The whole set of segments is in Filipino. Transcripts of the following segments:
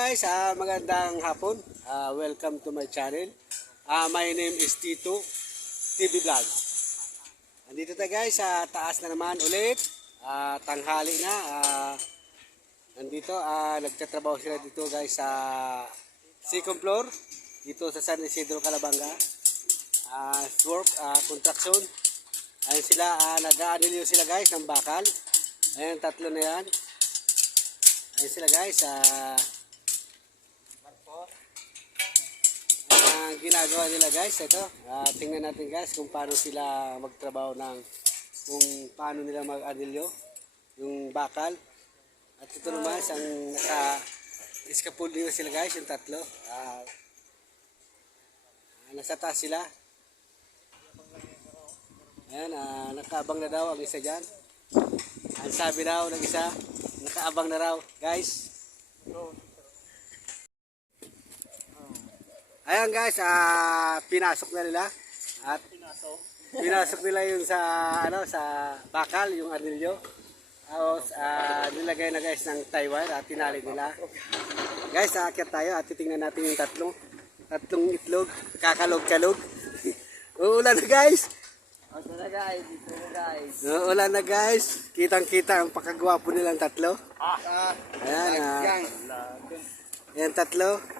guys, ah, magandang hapon. Ah, welcome to my channel. Ah, my name is Tito TV Vlog. Andito tayo guys sa taas na naman ulit. Ah, tanghali na. Ah, nandito ah, nagtatrabaho sila dito guys sa second floor dito sa San Isidro Calabanga. Ah, work ah, construction. Ayun sila ah, nag-aanilyo sila guys ng bakal. Ayun tatlo na yan. Ayun sila guys. Ah, ang ginagawa nila guys, ito. Ah, tingnan natin guys kung paano sila magtrabaho ng kung paano nila mag-anilyo yung bakal. At ito naman isang naka iskapulyo sila guys, yung tatlo. Ah, nasa taas sila. Ayan, ah, nakaabang na daw ang isa dyan. Ang sabi daw ng isa, nakaabang na raw. Guys, Ayan guys, ah pinasok na nila at pinasok nila yung sa ano sa bakal yung anilyo. Tapos ah, nilagay na guys ng wire at tinali nila. Guys, aakyat tayo at titingnan natin yung tatlong tatlong itlog, kakalog-kalog. Uulan na guys. Ito na guys, dito na guys. Uulan na guys. Kitang-kita ang pakagwapo nilang tatlo. Ah, Ayan, ah, yan. yan tatlo.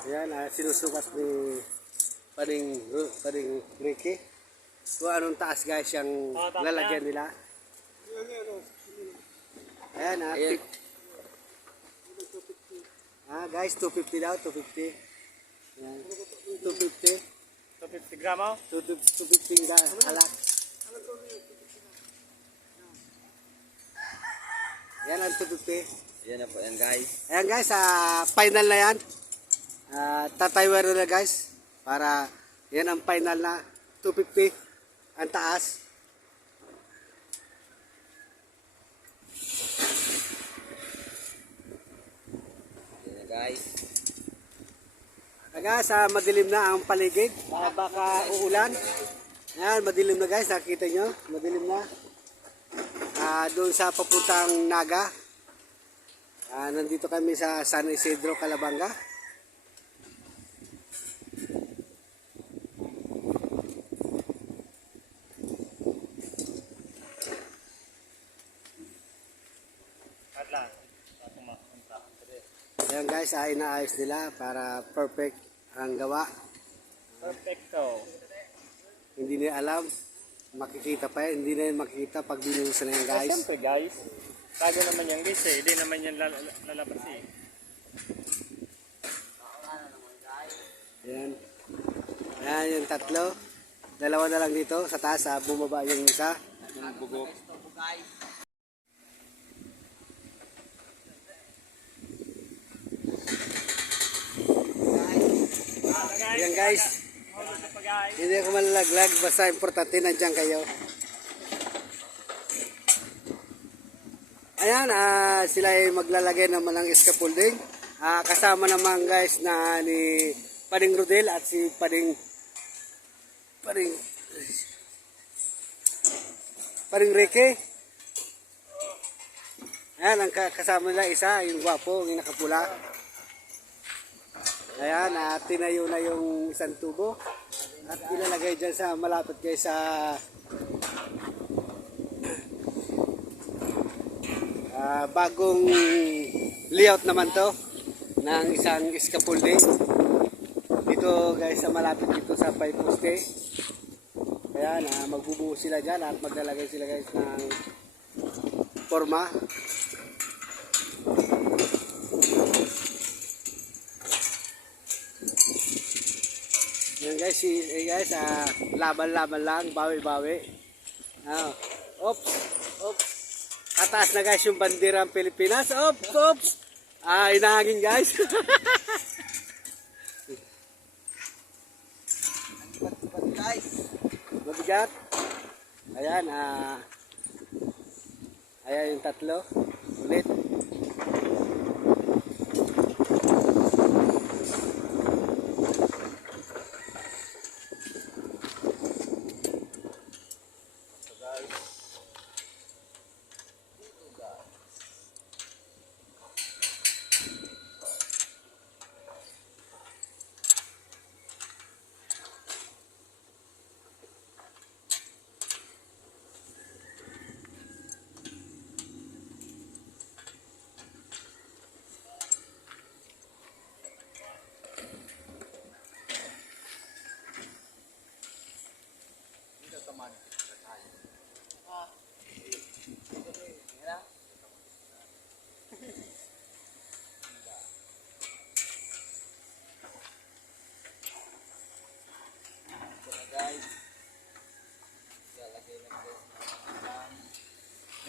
Ayan, ah, sinusukat ni paring paring Ricky. Kung anong taas guys yung lalagyan nila. Ayan, ah, Ayan. ah, guys, 250 daw, 250. Ayan, 250. 50 gramo? 250 nga halak. Yan ang 250. yan na po yan guys. Ayan guys, ah, final na yan. Ah, tataywer na guys. Para yan ang final na 250 ang taas. Yan guys. Guys, ah, madilim na ang paligid. Ah, baka uulan. Ayan, madilim na guys. Nakita nyo? Madilim na. Ah, doon sa papuntang Naga. Ah, nandito kami sa San Isidro, Calabanga. At lang. Ako makunta. Ayan guys, ay inaayos nila para perfect ang gawa. Perfecto. Hindi nila alam. Makikita pa yan. Hindi na yan makikita pag binuhusan na yan Guys. Siyempre guys. Tago naman yan guys eh. Hindi naman yan lal- lal- lalabas eh. Ayan. Ayan yung tatlo. Dalawa na lang dito sa taas. ah, bumaba yung isa. Yung bugok. Ayan guys. Hindi ako malalaglag. Basta importante nandiyan kayo. Ayan, ah, sila ay maglalagay naman ng scaffolding. Ah, kasama naman guys na ni Pading Rodel at si Pading Pading Pading Ricky. Ayan, ang ka- kasama nila isa, yung gwapo, yung nakapula. Ayan, at tinayo na yung isang tubo. At ilalagay dyan sa malapit kay sa ah, bagong layout naman to ng isang scaffolding. Dito guys sa malapit dito sa pipe poste. Ayan, ah, magbubuo sila dyan at maglalagay sila guys ng forma. Yan guys, si, eh guys, ah, laban-laban lang, bawi-bawi. Ah, oops, oops. Ataas na guys yung bandirang Pilipinas. Oops, oops. Ah, inahangin guys. Ba't guys? Mabigat. Ayan, ah. ayan yung tatlo. Ulit.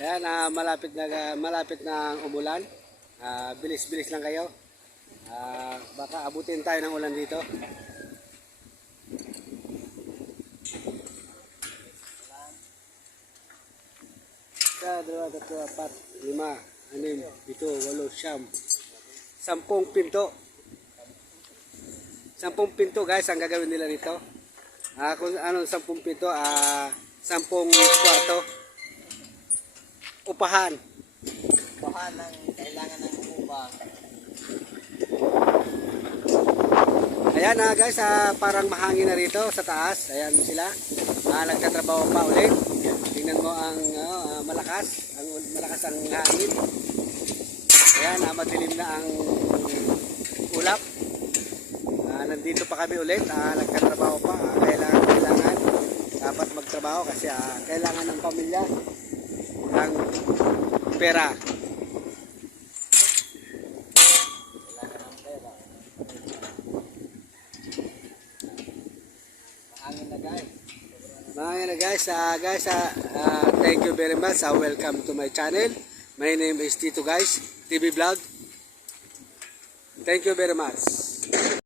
Ayan, ah, malapit na malapit na ang umulan. Ah, bilis-bilis lang kayo. Ah, baka abutin tayo ng ulan dito. Isa, dalawa, tatlo, apat, lima, anim, pito, walo, siyam. Sampung pinto. Sampung pinto guys ang gagawin nila nito. Ah, kung anong sampung pinto, ah, sampung kwarto upahan. bahan ng kailangan ng umupa. Ayan na guys, ah, parang mahangin na rito sa taas. Ayan sila. Ah, nagtatrabaho pa ulit. Tingnan mo ang ah, ah, malakas, ang malakas ang hangin. Ayan, ah, madilim na ang ulap. Ah, nandito pa kami ulit. Ah, nagtatrabaho pa. Ah, kailangan, kailangan dapat magtrabaho kasi ah, kailangan ng pamilya ng pera. Kailangan ng pera. Maangin na guys. Mga na guys, ah, guys, ah, ah, thank you very much. Ah, welcome to my channel. My name is Tito guys, TV Vlog. Thank you very much.